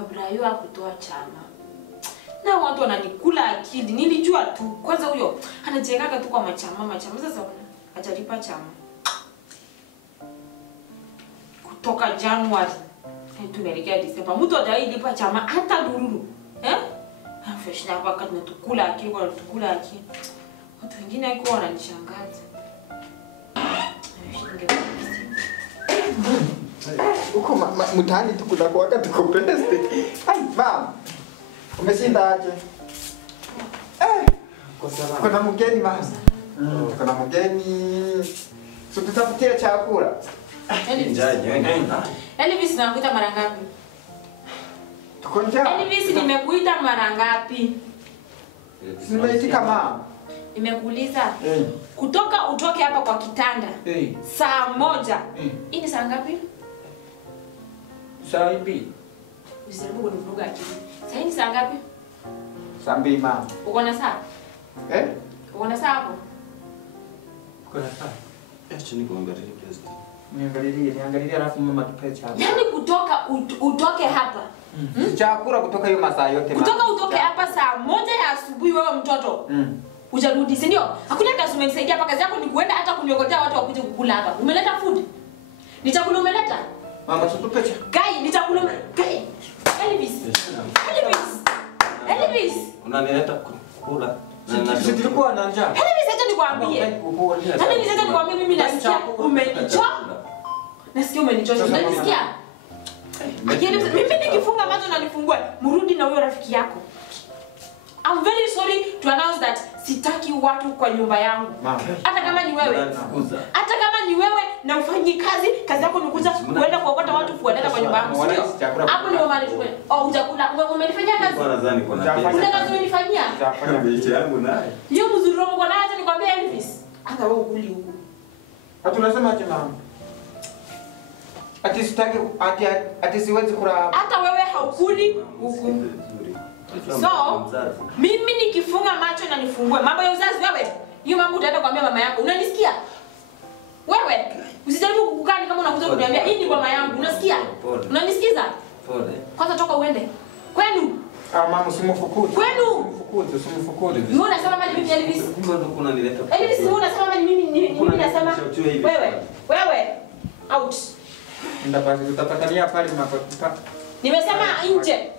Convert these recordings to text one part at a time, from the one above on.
Abrayo hakutoa chama. Na watu wananikula akili. Nilijua tu. Kwanza huyo anajengaga tu kwa machama. Sasa hajalipa chama. Kutoka Januari tunaelekea Disemba. Mtu hajalipa chama hata dururu. Afeshna hapa kati natukula akili kwa natukula akili. Watu wengine wako wananishangaza. Uko mtaani tukula kwa wakati tuko peste. Ai mama. Umeshinda aje? Kwa sababu Kuna mgeni mama. Kuna mgeni. So tutafutia chakula. Elvis nakuita mara ngapi? Tuko njaa. Elvis nimekuita mara ngapi? Nimeitika mama. Nimekuuliza kutoka utoke hapa kwa kitanda saa 1. Hii ni saa ngapi? saa ipi? Usijaribu kunivuruga akili. Sasa ni saa ngapi? Saa 2 mama. Uko na saa? Uko na saa hapo? Uko na saa? Chini kuangalia president. Niangalie alafu mama tupe chakula. Yaani kutoka utoke hapa. Chakula kutoka hiyo masaa yote mama. Kutoka utoke hapa saa 1 ya asubuhi wewe mtoto. Ujarudi, si ndio? Hakuna kazi umenisaidia hapa, kazi yako ni kuenda hata kuniokotea watu wakuje kukula hapa. Umeleta food? Ni chakula umeleta? Mama tupe chakula. Gai, ni chakula Gai. Elvis. Unanileta kula. Sisi tulikuwa na njaa. Elvis, acha nikwambie. Elvis, acha nikwambie mimi nasikia umenichoka. Nasikia umenichosha. Unanisikia? Mimi nikifunga macho na nifungue, mrudi na huyo rafiki yako. I'm very sorry to announce that sitaki watu kwa nyumba yangu. Hata kama ni wewe. Hata kama ni wewe na ufanyi kazi yako ni kuja kuenda kuokota watu kuwaleta kwa nyumba yangu. Hapo ndio maana tuwe. Hujakula. Umenifanyia kazi? Nadhani kuna kazi. Kuna kazi umenifanyia? Nitafanya biashara yangu naye. Hiyo mzuri wangu kwa naye nikwambia Elvis. Hata wewe ukuli huko. Hata unasema ati mama. Ati sitaki ati siwezi kula. Hata wewe haukuli huko. So, mimi nikifunga macho na nifungue. Mambo ya uzazi wewe. Hiyo mambo utaenda kuambia mama yako. Unanisikia? Wewe, usijaribu kukukani kama unakuja kuniambia hii ni mama yangu. Unasikia? Unanisikiza? Pole. Kwanza toka uende. Kwenu. Mama usimfukuze. Kwenu. Usimfukuze. Wewe unasema mali mimi Elvis. Kumbe ndo kuna nileta. Elvis wewe unasema mali mimi nasema. Wewe. Out. Ndio basi tutapatania pale mnapotupa. Nimesema nje.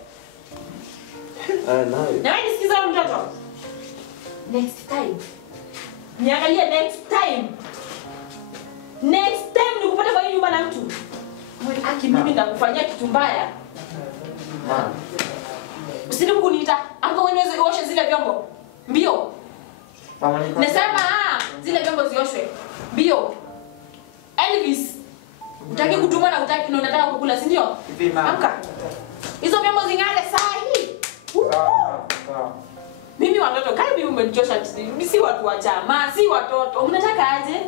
Nayo. Na wewe nisikiza mtoto. Next time. Niangalie next time. Next time nikupata kwa hii nyumba na mtu. Mwani aki mimi nitakufanyia kitu mbaya. Usinibu kuniita. Amka wewe uoshe zile vyombo. Mbio. Mama niko. Nasema zile vyombo zioshwe. Mbio. Elvis. Utaki kutuma na utaki na unataka kukula, si ndio? Amka. Hizo vyombo zing'are saa hii. Sawa. Mimi watoto kama mimi umenichosha, mimi si watu wa jamaa, si watoto. Unataka aje?